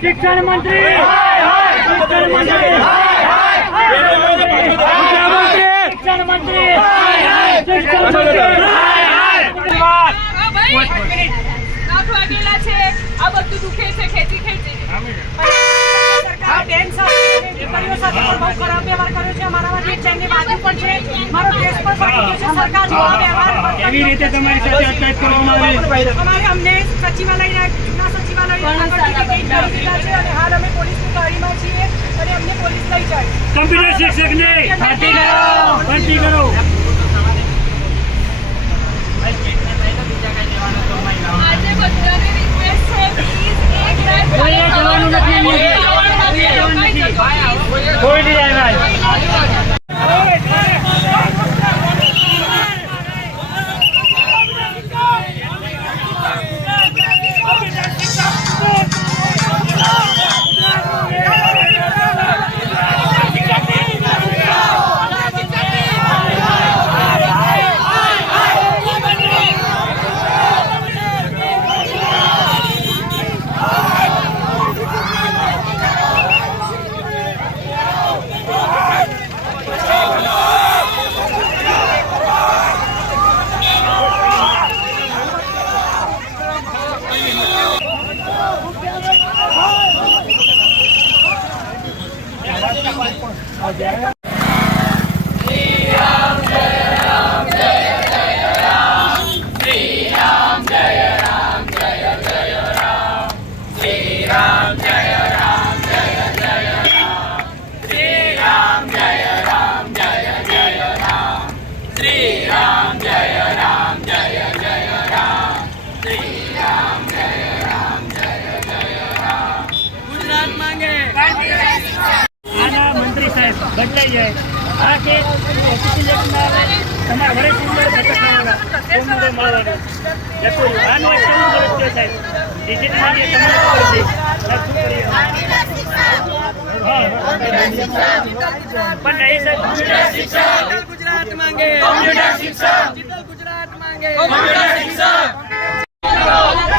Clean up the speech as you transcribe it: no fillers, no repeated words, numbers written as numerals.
शिक्षण मंत्री આ બધું દુખે છે ખેતી ખેતી સરકાર બેન સાથે દીકરીઓ સાથે પણ બહુ ખરાબ વ્યવહાર કર્યો છે. અમારા માટે ચેનની બાજુ પણ છે, મારો કેસ પણ પડી ગયો છે. સરકાર જો આ વ્યવહાર કેવી રીતે તમારી સાથે અટકાયત કરવામાં આવી? અમારે અમને સચિવાલયના જૂના સચિવાલય છે અને હાલ અમે પોલીસની ગાડીમાં છીએ અને અમને પોલીસ લઈ જાય. કમ્પ્યુટર શિક્ષકને ભરતી કરો. આજે બધાને રિક્વેસ્ટ છે, પ્લીઝ એક રાત જવાનું નથી, કોઈ નહીં આવ્યા. बदलाई जाए आके તમારા વડે સુંદર ઘટકવાળા સુંદર માળવાનો લખો આનો એક સમૂહ રસ્તો થાય ડિજિટલ જે તમારે છે શું કરીએ પણ નહીં સર ગુજરાત માંગે કોમ્પ્યુટર શિક્ષા मांगे कम्प्यूटर शिक्षक